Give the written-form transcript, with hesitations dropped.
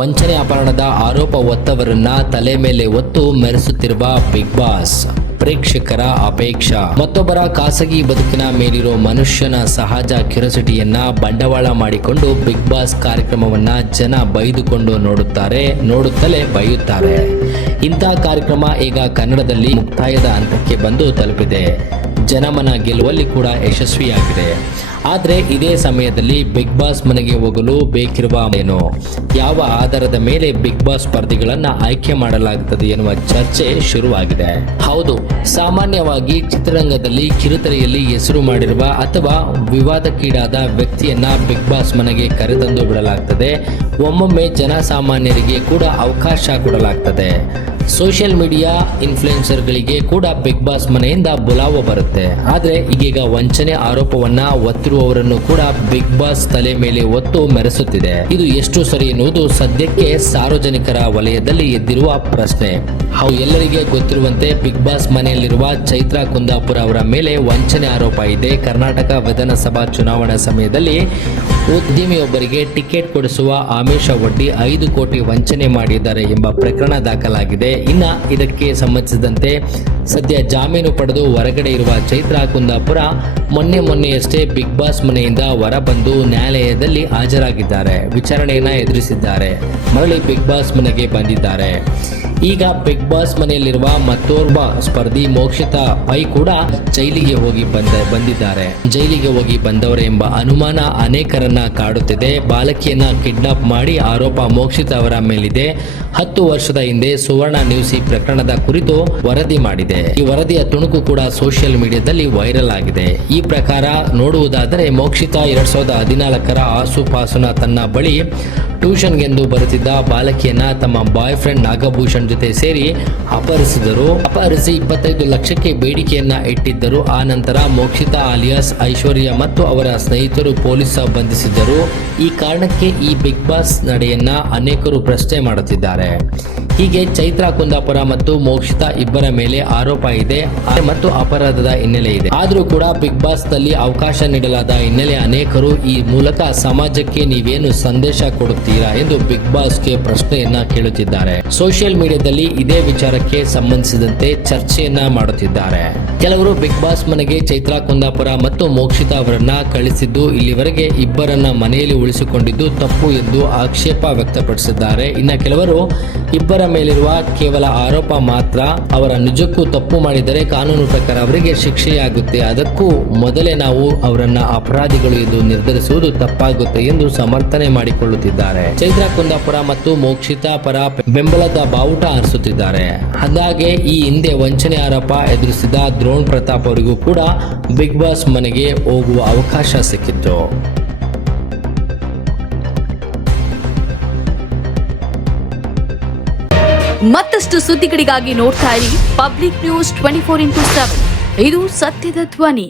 ವಂಚನೆ ಅಪಹರಣದ ಆರೋಪ ಹೊತ್ತವರನ್ನ ತಲೆ ಮೇಲೆ ಹೊತ್ತು ಮೆರೆಸುತ್ತಿರುವ ಬಿಗ್ ಬಾಸ್ ಪ್ರೇಕ್ಷಕರ ಅಪೇಕ್ಷಾ. ಮತ್ತೊಬ್ಬರ ಖಾಸಗಿ ಬದುಕಿನ ಮೇಲಿರೋ ಮನುಷ್ಯನ ಸಹಜ ಕ್ಯೂರಿಯಾಸಿಟಿಯನ್ನ ಬಂಡವಾಳ ಮಾಡಿಕೊಂಡು ಬಿಗ್ ಬಾಸ್ ಕಾರ್ಯಕ್ರಮವನ್ನ ಜನ ಬೈದುಕೊಂಡು ನೋಡುತ್ತಲೇ ಬೈಯುತ್ತಾರೆ. ಇಂಥ ಕಾರ್ಯಕ್ರಮ ಈಗ ಕನ್ನಡದಲ್ಲಿ ಮುಕ್ತಾಯದ ಹಂತಕ್ಕೆ ಬಂದು ತಲುಪಿದೆ. ಜನಮನ ಗೆಲ್ಲುವಲ್ಲಿ ಕೂಡ ಯಶಸ್ವಿಯಾಗಿದೆ. ಆದರೆ ಇದೇ ಸಮಯದಲ್ಲಿ ಬಿಗ್ ಬಾಸ್ ಮನೆಗೆ ಹೋಗಲು ಬೇಕಿರುವ ಏನು, ಯಾವ ಆಧಾರದ ಮೇಲೆ ಬಿಗ್ ಬಾಸ್ ಸ್ಪರ್ಧಿಗಳನ್ನ ಆಯ್ಕೆ ಮಾಡಲಾಗುತ್ತದೆ ಎನ್ನುವ ಚರ್ಚೆ ಶುರುವಾಗಿದೆ. ಹೌದು, ಸಾಮಾನ್ಯವಾಗಿ ಚಿತ್ರರಂಗದಲ್ಲಿ ಕಿರುತೆರೆಯಲ್ಲಿ ಹೆಸರು ಮಾಡಿರುವ ಅಥವಾ ವಿವಾದಕ್ಕೀಡಾದ ವ್ಯಕ್ತಿಯನ್ನ ಬಿಗ್ ಬಾಸ್ ಮನೆಗೆ ಕರೆತಂದು ಬಿಡಲಾಗ್ತದೆ. ಒಮ್ಮೊಮ್ಮೆ ಜನಸಾಮಾನ್ಯರಿಗೆ ಕೂಡ ಅವಕಾಶ ಕೊಡಲಾಗ್ತದೆ. ಸೋಷಿಯಲ್ ಮೀಡಿಯಾ ಇನ್ಫ್ಲುಯೆನ್ಸರ್ಗಳಿಗೆ ಕೂಡ ಬಿಗ್ ಬಾಸ್ ಮನೆಯಿಂದ ಬುಲಾವ ಬರುತ್ತೆ. ಆದರೆ ಈಗೀಗ ವಂಚನೆ ಆರೋಪವನ್ನ ಹೊತ್ತಿರುವವರನ್ನು ಕೂಡ ಬಿಗ್ ಬಾಸ್ ತಲೆ ಮೇಲೆ ಹೊತ್ತು ಮೆರೆಸುತ್ತಿದೆ. ಇದು ಎಷ್ಟು ಸರಿ ಎನ್ನುವುದು ಸದ್ಯಕ್ಕೆ ಸಾರ್ವಜನಿಕರ ವಲಯದಲ್ಲಿ ಎದ್ದಿರುವ ಪ್ರಶ್ನೆ. ಎಲ್ಲರಿಗೆ ಗೊತ್ತಿರುವಂತೆ ಬಿಗ್ ಬಾಸ್ ಮನೆಯಲ್ಲಿರುವ ಚೈತ್ರಾ ಕುಂದಾಪುರ ಅವರ ಮೇಲೆ ವಂಚನೆ ಆರೋಪ ಇದೆ. ಕರ್ನಾಟಕ ವಿಧಾನಸಭಾ ಚುನಾವಣಾ ಸಮಯದಲ್ಲಿ ಉದ್ಯಮಿಯೊಬ್ಬರಿಗೆ ಟಿಕೆಟ್ ಕೊಡಿಸುವ ಆಮಿಷ ಒಡ್ಡಿ 5 ಕೋಟಿ ವಂಚನೆ ಮಾಡಿದ್ದಾರೆ ಎಂಬ ಪ್ರಕರಣ ದಾಖಲಾಗಿದೆ. ಇನ್ನು ಇದಕ್ಕೆ ಸಂಬಂಧಿಸಿದಂತೆ ಸದ್ಯ ಜಾಮೀನು ಪಡೆದು ಹೊರಗಡೆ ಇರುವ ಚೈತ್ರಾ ಕುಂದಾಪುರ ಮೊನ್ನೆಯಷ್ಟೇ ಬಿಗ್ ಬಾಸ್ ಮನೆಯಿಂದ ಹೊರಬಂದು ನ್ಯಾಯಾಲಯದಲ್ಲಿ ಹಾಜರಾಗಿದ್ದಾರೆ. ವಿಚಾರಣೆಯನ್ನ ಎದುರಿಸಿದ್ದಾರೆ. ಮರಳಿ ಬಿಗ್ ಬಾಸ್ ಮನೆಗೆ ಬಂದಿದ್ದಾರೆ. ಈಗ ಬಿಗ್ ಬಾಸ್ ಮನೆಯಲ್ಲಿರುವ ಮತ್ತೋರ್ವ ಸ್ಪರ್ಧಿ ಮೋಕ್ಷಿತಾ ಪೈ ಕೂಡ ಜೈಲಿಗೆ ಹೋಗಿ ಬಂದಿದ್ದಾರೆ. ಜೈಲಿಗೆ ಹೋಗಿ ಬಂದವರೇ ಎಂಬ ಅನುಮಾನ ಅನೇಕರನ್ನ ಕಾಡುತ್ತಿದೆ. ಬಾಲಕಿಯನ್ನ ಕಿಡ್ನಾಪ್ ಮಾಡಿ ಆರೋಪ ಮೋಕ್ಷಿತಾ ಅವರ ಮೇಲಿದೆ. 10 ವರ್ಷದ ಹಿಂದೆ ಸುವರ್ಣ ನ್ಯೂಸ್ ಈ ಪ್ರಕರಣದ ಕುರಿತು ವರದಿ ಮಾಡಿದೆ. ಈ ವರದಿಯ ತುಣುಕು ಕೂಡ ಸೋಷಿಯಲ್ ಮೀಡಿಯಾದಲ್ಲಿ ವೈರಲ್ ಆಗಿದೆ. ಈ ಪ್ರಕಾರ ನೋಡುವುದಾದರೆ ಮೋಕ್ಷಿತಾ 2014ರ ಆಸುಪಾಸುನ ತನ್ನ ಬಳಿ ಟ್ಯೂಷನ್ಗೆಂದು ಬರುತ್ತಿದ್ದ ಬಾಲಕಿಯನ್ನ ತಮ್ಮ ಬಾಯ್ ಫ್ರೆಂಡ್ ನಾಗಭೂಷಣ್ ಜೊತೆ ಸೇರಿ ಅಪಹರಿಸಿ 25 ಲಕ್ಷಕ್ಕೆ ಬೇಡಿಕೆಯನ್ನ ಇಟ್ಟಿದ್ದರು. ಆ ನಂತರ ಮೋಕ್ಷಿತಾ ಆಲಿಯಾಸ್ ಐಶ್ವರ್ಯ ಮತ್ತು ಅವರ ಸ್ನೇಹಿತರು ಪೊಲೀಸ್ ಬಂಧಿಸಿದ್ದರು. ಈ ಕಾರಣಕ್ಕೆ ಈ ಬಿಗ್ ಬಾಸ್ ನಡೆಯನ್ನ ಅನೇಕರು ಪ್ರಶ್ನೆ ಮಾಡುತ್ತಿದ್ದಾರೆ. ಹೀಗೆ ಚೈತ್ರಾ ಕುಂದಾಪುರ ಮತ್ತು ಮೋಕ್ಷಿತಾ ಇಬ್ಬರ ಮೇಲೆ ಆರೋಪ ಇದೆ ಮತ್ತು ಅಪರಾಧದ ಹಿನ್ನೆಲೆ ಇದೆ. ಆದರೂ ಕೂಡ ಬಿಗ್ ಬಾಸ್ ನಲ್ಲಿ ಅವಕಾಶ ನೀಡಲಾದ ಹಿನ್ನೆಲೆ ಅನೇಕರು ಈ ಮೂಲಕ ಸಮಾಜಕ್ಕೆ ನೀವೇನು ಸಂದೇಶ ಕೊಡುತ್ತೀರಾ ಎಂದು ಬಿಗ್ ಬಾಸ್ಗೆ ಪ್ರಶ್ನೆಯನ್ನ ಕೇಳುತ್ತಿದ್ದಾರೆ. ಸೋಷಿಯಲ್ ಮೀಡಿಯಾದಲ್ಲಿ ಇದೇ ವಿಚಾರಕ್ಕೆ ಸಂಬಂಧಿಸಿದಂತೆ ಚರ್ಚೆಯನ್ನ ಮಾಡುತ್ತಿದ್ದಾರೆ. ಕೆಲವರು ಬಿಗ್ ಬಾಸ್ ಮನೆಗೆ ಚೈತ್ರಾ ಕುಂದಾಪುರ ಮತ್ತು ಮೋಕ್ಷಿತಾ ಅವರನ್ನ ಕಳಿಸಿದ್ದು, ಇಲ್ಲಿವರೆಗೆ ಇಬ್ಬರನ್ನ ಮನೆಯಲ್ಲಿ ಉಳಿಸಿಕೊಂಡಿದ್ದು ತಪ್ಪು ಎಂದು ಆಕ್ಷೇಪ ವ್ಯಕ್ತಪಡಿಸಿದ್ದಾರೆ. ಇನ್ನ ಕೆಲವರು ಇಬ್ಬರ ಮೇಲಿರುವ ಕೇವಲ ಆರೋಪ ಮಾತ್ರ, ಅವರ ನಿಜಕ್ಕೂ ತಪ್ಪು ಮಾಡಿದರೆ ಕಾನೂನು ಪ್ರಕಾರ ಅವರಿಗೆ ಶಿಕ್ಷೆಯಾಗುತ್ತೆ. ಅದಕ್ಕೂ ಮೊದಲೇ ನಾವು ಅವರನ್ನ ಅಪರಾಧಿಗಳು ಎಂದು ನಿರ್ಧರಿಸುವುದು ತಪ್ಪಾಗುತ್ತೆ ಎಂದು ಸಮರ್ಥನೆ ಮಾಡಿಕೊಳ್ಳುತ್ತಿದ್ದಾರೆ. ಚೈತ್ರಾ ಕುಂದಾಪುರ ಮತ್ತು ಮೋಕ್ಷಿತಾ ಪರ ಬೆಂಬಲದ ಬಾವುಟ ಹಾರಿಸುತ್ತಿದ್ದಾರೆ. ಹಾಗೆ ಈ ಹಿಂದೆ ವಂಚನೆ ಆರೋಪ ಎದುರಿಸಿದ ದ್ರೋಣ್ ಪ್ರತಾಪ್ ಅವರಿಗೂ ಕೂಡ ಬಿಗ್ ಬಾಸ್ ಮನೆಗೆ ಹೋಗುವ ಅವಕಾಶ ಸಿಕ್ಕಿತ್ತು. ಮತ್ತಷ್ಟು ಸುದ್ದಿಗಳಿಗಾಗಿ ನೋಡ್ತಾ ಇರಿ ಪಬ್ಲಿಕ್ ನ್ಯೂಸ್ 24x7. ಇದು ಸತ್ಯದ ಧ್ವನಿ.